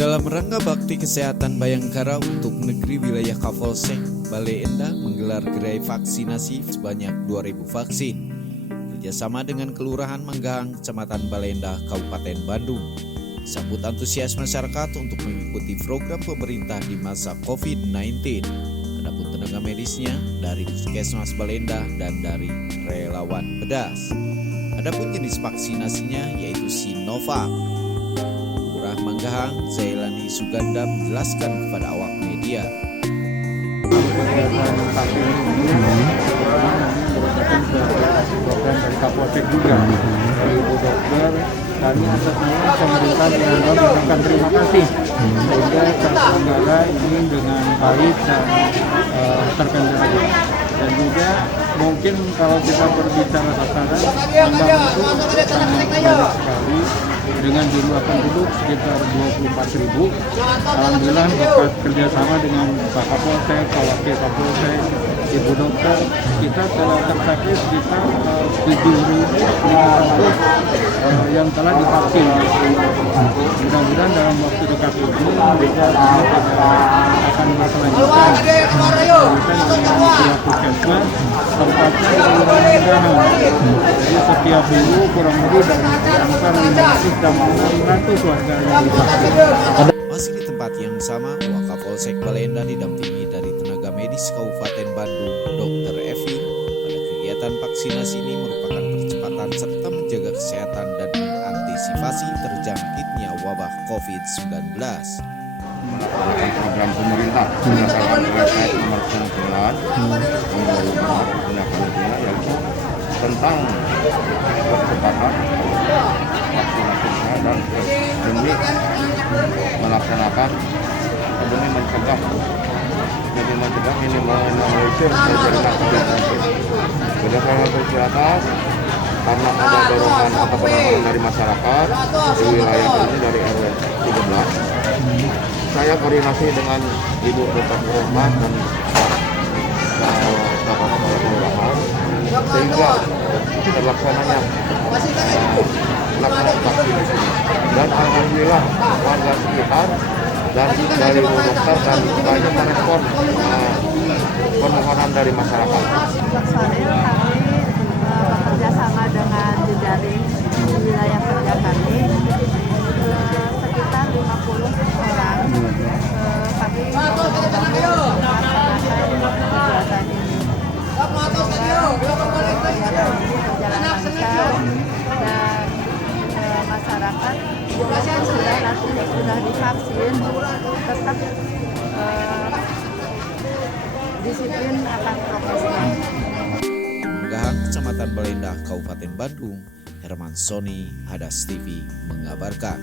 Dalam rangka bakti kesehatan Bayangkara untuk negeri wilayah Kapolsek Bale Endah menggelar gerai vaksinasi sebanyak 2.000 vaksin kerjasama dengan Kelurahan Manggahang, Kecamatan Bale Endah, Kabupaten Bandung. Sambut antusias masyarakat untuk mengikuti program pemerintah di masa COVID-19. Adapun tenaga medisnya dari Puskesmas Bale Endah dan dari relawan Pedas. Adapun jenis vaksinasinya yaitu Sinovac. Lurah Manggahang, Zailani Suganda menjelaskan kepada awak media. Kegiatan vaksin ini merupakan program dari Kapolsek juga, dari Ibu Dokter. Kami atas nama pemerintah mengucapkan terima kasih sehingga terselenggara ini dengan baik dan terkendali. Dan juga mungkin kalau kita berbicara sasaran, Manggahang itu sangat banyak sekali dengan jumlah penduduk sekitar 24.000. Alhamdulillah berkat kerjasama dengan Pak Kapolsek, Pak Wakil Kapolsek, Ibu Dokter, kita telah tercapai sekitar 7.500 yang telah divaksin. Mudah-mudahan dalam waktu dekat ini mereka akan berkelanjutan. Kita dengan pihak puskesmas tempatnya di Kelurahan Manggahang. Jadi setiap minggu kurang lebih dari angka 500 dan 600 warga yang divaksin. Masih di tempat yang sama, Wakapolsek Bale Endah didampingi dari tenaga medis Kabupaten Bandung, Dr. Evi. Pada kegiatan vaksinasi ini merupakan percepatan serta menjaga kesehatan dan mengantisipasi terjangkitnya wabah COVID-19. Melaksanakan program pemerintah berdasarkan Perpres Nomor 9 Tahun 2004 yaitu tentang percepatan vaksinasinya dan demi melaksanakan demi mencegah minimalisir terjadinya COVID-19. Berdasarkan persyaratan karena ada dorongan atau penolakan dari masyarakat di wilayah ini dari RW 13, saya koordinasi dengan Ibu Bupati Rahmat dan Bapak Kepala Kelurahan sehingga terlaksananya vaksin di sini. Dan alhamdulillah warga sekitar dan dari Ibu Dokter dan banyak merespon permohonan dari masyarakat. Personil kami bekerjasama dengan jejaring wilayah kerja kami sekitar 50 orang. Kami melaksanakan kegiatan ini. Semoga kegiatan ini berjalan lancar dan masyarakat yang sudah divaksin tetap disiplin akan prokesnya. Manggahang, Kecamatan Bale Endah, Kabupaten Bandung, Herman Soni, Hadas TV mengabarkan.